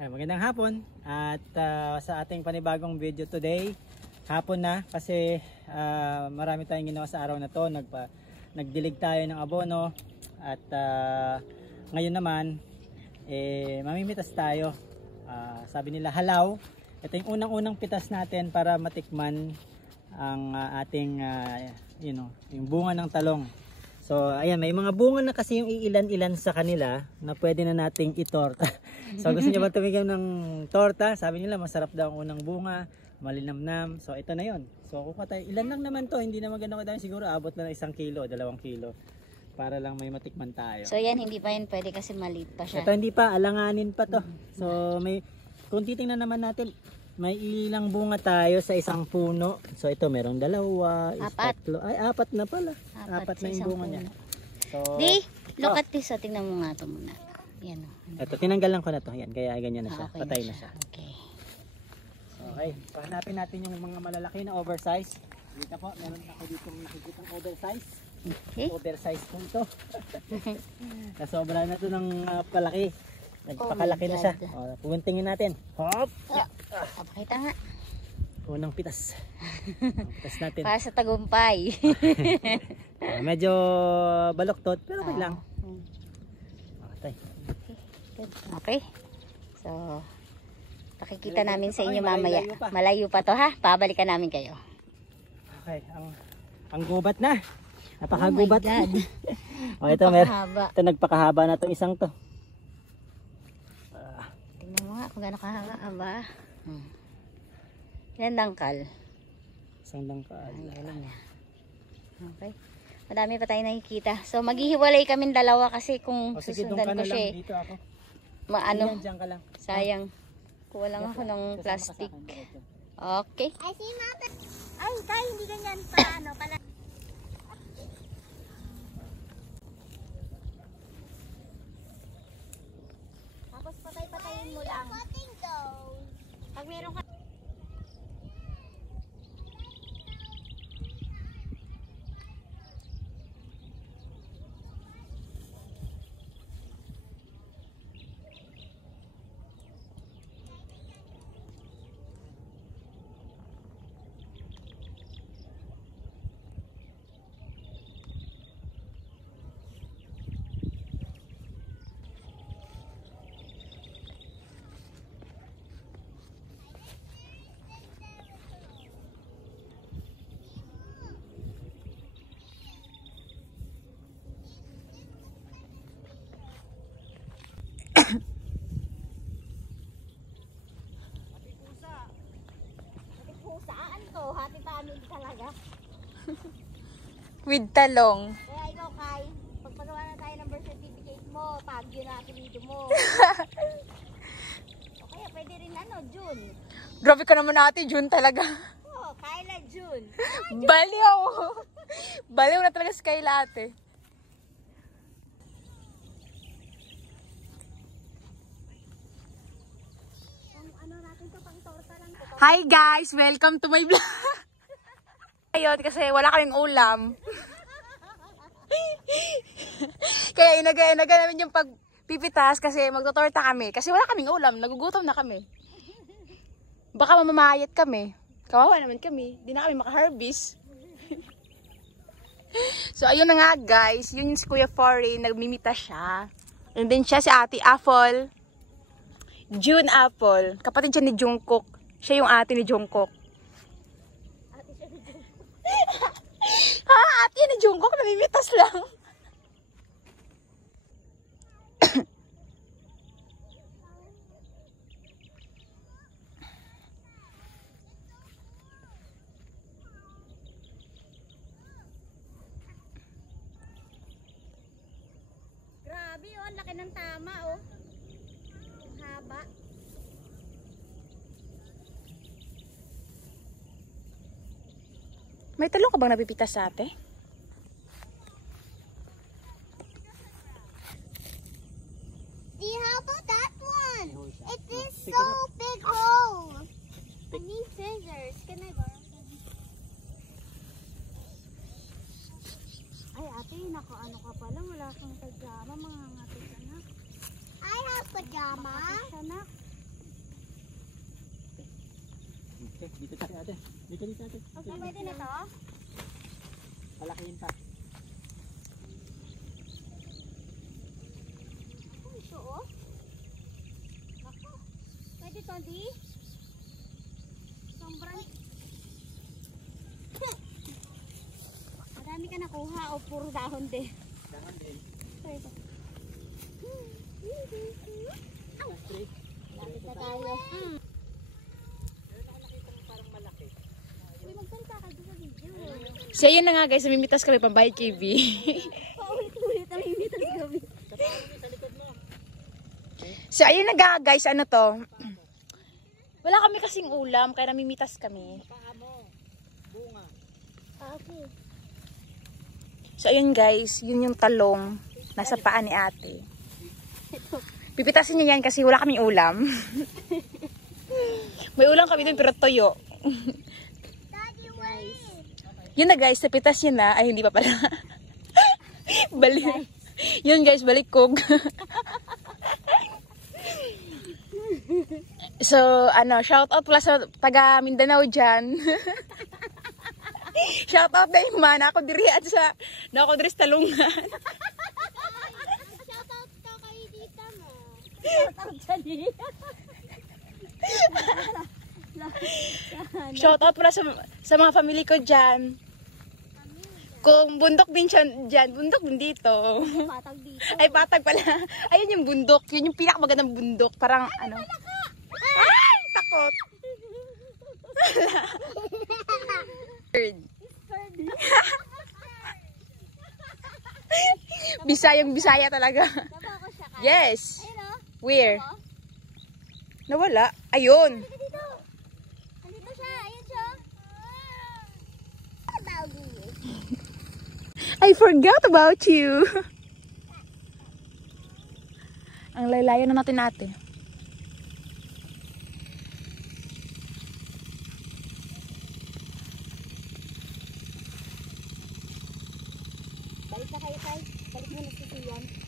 Magandang hapon at sa ating panibagong video today, hapon na kasi marami tayong ginawa sa araw na to. Nagdilig tayo ng abono at ngayon naman mamimitas tayo. Sabi nila halaw. Ito yung unang-unang pitas natin para matikman ang ating yung bunga ng talong. So ayan, may mga bunga na kasi yung iilan-ilan sa kanila na pwede na nating itorta. So gusto niyo ba tumigam ng torta? Sabi nila masarap daw ang unang bunga, malinamnam. So ito na yon. So kukuha tayo. Ilan lang naman to, hindi naman ganun kadami, siguro abot na ng 1 kilo, 2 kilo. Para lang may matikman tayo. So yan, hindi pa yan pwede kasi maliit pa siya. Ito hindi pa, alanganin pa to. So may, kung titingnan naman natin, may ilang bunga tayo sa isang puno. So ito merong 2, 4, ay 4 na pala. 4 na yung bunga niya. So, look at this. So, tingnan mo nga ito muna. Yan o. Ito, tinanggalan ko na to. Yan, kaya ganyan na siya. Okay Patay na siya. Okay. Okay, pahanapin natin yung mga malalaki na oversize. Dito po, meron ako dito nakikita oversize. Okay. Oversize po ito. Nasobra na to ng palaki. Nagpakalaki na siya. Pumuntingin natin. Hop! Pakita nga. Unang pitas. Pitas natin. Para sa tagumpay. Medyo baloktot pero okay lang. Okay. Okay. So, pakikita namin sa inyo mamaya. Malayo pa to ha. Pabalikan namin kayo. Okay, ang gubat na. Napakagubat. Oh my God. Ito ito nagpakahaba na tong isang to. Tingnan mo nga kung gaano kahaba. Ilan dangkal? Isang dangkal. Ang galing niya. Okay. Madami pa tayong nakikita. So maghihiwalay kaming dalawa kasi kung susundan ko siya. Dito ako. Diyan ka lang. Sayang. Kuha lang ako ng plastic. Okay. Ay, si Mama. Ay, tayo hindi ganyan pa. Ano pala? Tapos patay-patayin mo lang. Pag meron ka. Saan to? Hati tamin talaga. With talong. Kaya ikaw, Kai, pagpagawa na tayo ng birth certificate mo, Pagyo na apelido mo. O kaya pwede rin June. Grabe ka naman ate, June talaga. Oo, Kayla June. Baliw. Baliw na talaga si Kayla ate. Hi guys! Welcome to my vlog! Ayun, kasi wala kaming ulam. Kaya inaga namin yung pagpipitas kasi magtotorta kami. Kasi wala kaming ulam, nagugutom na kami. Baka mamamayat kami. Kawawa naman kami. Di na kami maka-harvest. So ayun na nga guys, yun yung si Kuya Foray, nagmimita siya. And then siya si Ate Apple. June Apple. Kapatid siya ni Jungkook. Siya yung ate ni Jungkook. Ate siya ni June. Ha? Ate ni Jungkook? Namimitas lang. Grabe, oh. Ang laki ng tama, oh. Ang haba. May talong ka bang napipitas sa ate? See, how about that one? It is so big hole. I need scissors. Can I borrow them? Ay, ate, naka-ano ka pala. Wala kang pajama. Mga ngatis, anak. I have pajama. Anak. Dito tayo ate. Dito ate. Okay, pwede na to? Palakihin pa. Ako, ito oh. Ako. Pwede to, di? Sobrang... Madami ka nakuha o puro dahon din? Dahon din. Ito. Straight. Lapit na tayo. Pero nakakita mo parang malaki. Uy, magsalita ka doon sa video. So yun na nga guys, namimitas kami pambayad TV. Paulit-ulit ang imitas gabi. Sa paa mo, sa likod mo. So ayun na nga guys, ano to? Wala kami kasing ulam, kaya namimitas kami. Paa mo. Bunga. Okay. So ayun guys, yun yung talong nasa paa ni ate. Pipitasin niya yan kasi wala kaming ulam. May ulam kami dun pero toyo. Daddy, wait. Yun na guys, napitas niya na. Ay hindi pa pala. Balik. Yun guys, balikog. So ano, shout out pala sa taga Mindanao dyan. Shout out na yung mana ako diri at sa na ako diri sa talungan. Shoutout ka kay tita mo. Shout out pala sa mga family ko dyan. Kung bundok din siya dyan, bundok din dito. Patag dito. Ay, patag pala. Ayun yung bundok. Yun yung pinakamagandang bundok. Parang ano. Ay, takot. Bird. Bisayang Bisaya talaga. Naba ako siya ka. Yes. Ayun o. Where? Nawala. Ayun. Dito. Nandito siya. Ayun siya. Bago. I forgot about you. Ang laylayan na natin ate. Balik na kayo, Tay. Balik mo na sa siyan.